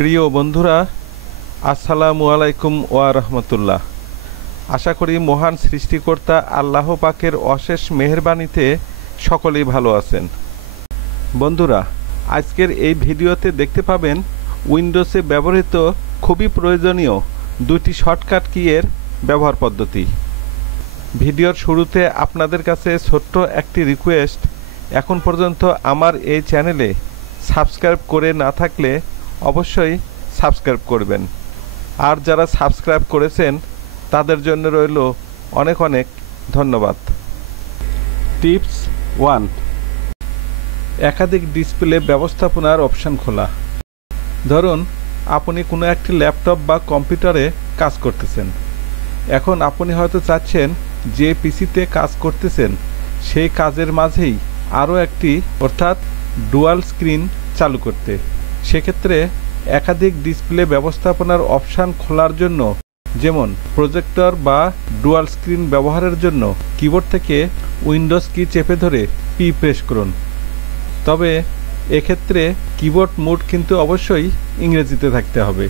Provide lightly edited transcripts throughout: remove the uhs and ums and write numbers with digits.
প্রিয় বন্ধুরা, আসসালামু আলাইকুম ওয়া রাহমাতুল্লাহ। আশা করি মহান সৃষ্টিকর্তা আল্লাহ পাকের অশেষ মেহেরবানিতে সকলেই ভালো আছেন। বন্ধুরা, আজকের এই ভিডিওতে দেখতে পাবেন উইন্ডোজে ব্যবহৃত খুবই প্রয়োজনীয় দুটি শর্টকাট কিয়ের ব্যবহার পদ্ধতি। ভিডিওর শুরুতে আপনাদের কাছে ছোট্ট একটি রিকোয়েস্ট, এখন পর্যন্ত আমার এই চ্যানেলে সাবস্ক্রাইব করে না থাকলে অবশ্যই সাবস্ক্রাইব করবেন, আর যারা সাবস্ক্রাইব করেছেন তাদের জন্য রইল অনেক অনেক ধন্যবাদ। টিপস 1, একাধিক ডিসপ্লে ব্যবস্থাপনার অপশন খোলা। ধরুন আপনি কোনো একটি ল্যাপটপ বা কম্পিউটারে কাজ করতেছেন। এখন আপনি হয়তো চাচ্ছেন যে পিসিতে কাজ করতেছেন সেই কাজের মাঝেই আরও একটি অর্থাৎ ডুয়াল স্ক্রিন চালু করতে। সেক্ষেত্রে একাধিক ডিসপ্লে ব্যবস্থাপনার অপশান খোলার জন্য, যেমন প্রজেক্টর বা ডুয়াল স্ক্রিন ব্যবহারের জন্য কিবোর্ড থেকে উইন্ডোজ কি চেপে ধরে পি প্রেস করুন। তবে এক্ষেত্রে কিবোর্ড মোড কিন্তু অবশ্যই ইংরেজিতে থাকতে হবে।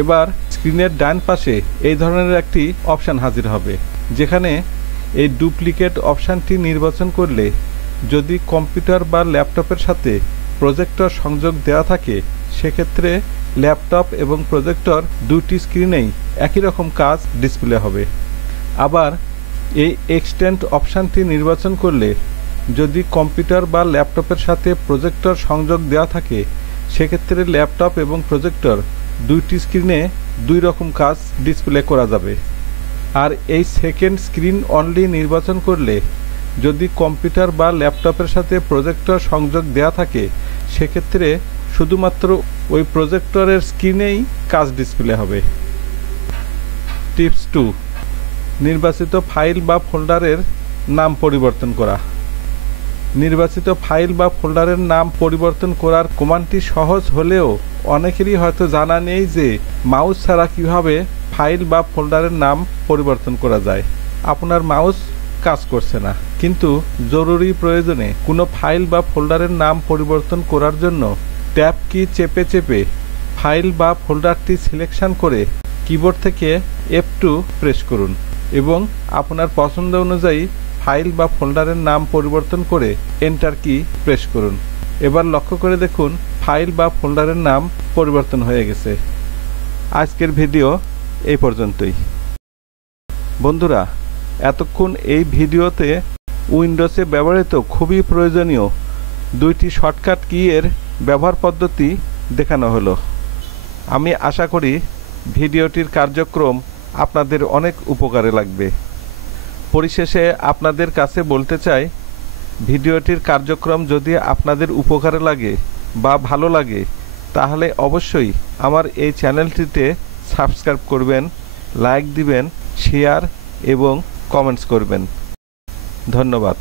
এবার স্ক্রিনের ডান পাশে এই ধরনের একটি অপশান হাজির হবে, যেখানে এই ডুপ্লিকেট অপশানটি নির্বাচন করলে যদি কম্পিউটার বা ল্যাপটপের সাথে প্রজেক্টর সংযোগ দেওয়া থাকে, সেক্ষেত্রে ল্যাপটপ এবং প্রজেক্টর দুটি স্ক্রিনেই একই রকম কাজ ডিসপ্লে হবে। আবার এই এক্সটেন্ড অপশানটি নির্বাচন করলে যদি কম্পিউটার বা ল্যাপটপের সাথে প্রজেক্টর সংযোগ দেওয়া থাকে, সেক্ষেত্রে ল্যাপটপ এবং প্রজেক্টর দুইটি স্ক্রিনে দুই রকম কাজ ডিসপ্লে করা যাবে। আর এই সেকেন্ড স্ক্রিন অনলি নির্বাচন করলে যদি কম্পিউটার বা ল্যাপটপের সাথে প্রজেক্টর সংযোগ দেওয়া থাকে, সেক্ষেত্রে শুধুমাত্র ওই প্রজেক্টরের স্ক্রিনেই কাজ ডিসপ্লে হবে। টিপস 2, নির্বাচিত ফাইল বা ফোল্ডারের নাম পরিবর্তন করা। নির্বাচিত ফাইল বা ফোল্ডারের নাম পরিবর্তন করার কমান্ডটি সহজ হলেও অনেকেরই হয়তো জানা নেই যে মাউস ছাড়া কীভাবে ফাইল বা ফোল্ডারের নাম পরিবর্তন করা যায়। আপনার মাউস কাজ করছে না, কিন্তু জরুরি প্রয়োজনে কোনো ফাইল বা ফোল্ডারের নাম পরিবর্তন করার জন্য ট্যাব কি চেপে চেপে ফাইল বা ফোল্ডারটি সিলেকশন করে কিবোর্ড থেকে F2 প্রেস করুন এবং আপনার পছন্দ অনুযায়ী ফাইল বা ফোল্ডারের নাম পরিবর্তন করে এন্টার কি প্রেস করুন। এবার লক্ষ্য করে দেখুন ফাইল বা ফোল্ডারের নাম পরিবর্তন হয়ে গেছে। আজকের ভিডিও এই পর্যন্তই। বন্ধুরা, এতক্ষণ এই ভিডিওতে উইন্ডোজে ব্যবহৃত খুবই প্রয়োজনীয় দুইটি শর্টকাট কিয়ের ব্যবহার পদ্ধতি দেখানো হলো। আমি আশা করি ভিডিওটির কার্যক্রম আপনাদের অনেক উপকারে লাগবে। পরিশেষে আপনাদের কাছে বলতে চাই, ভিডিওটির কার্যক্রম যদি আপনাদের উপকারে লাগে বা ভালো লাগে, তাহলে অবশ্যই আমার এই চ্যানেলটিতে সাবস্ক্রাইব করবেন, লাইক দিবেন, শেয়ার এবং কমেন্টস করবেন। ধন্যবাদ।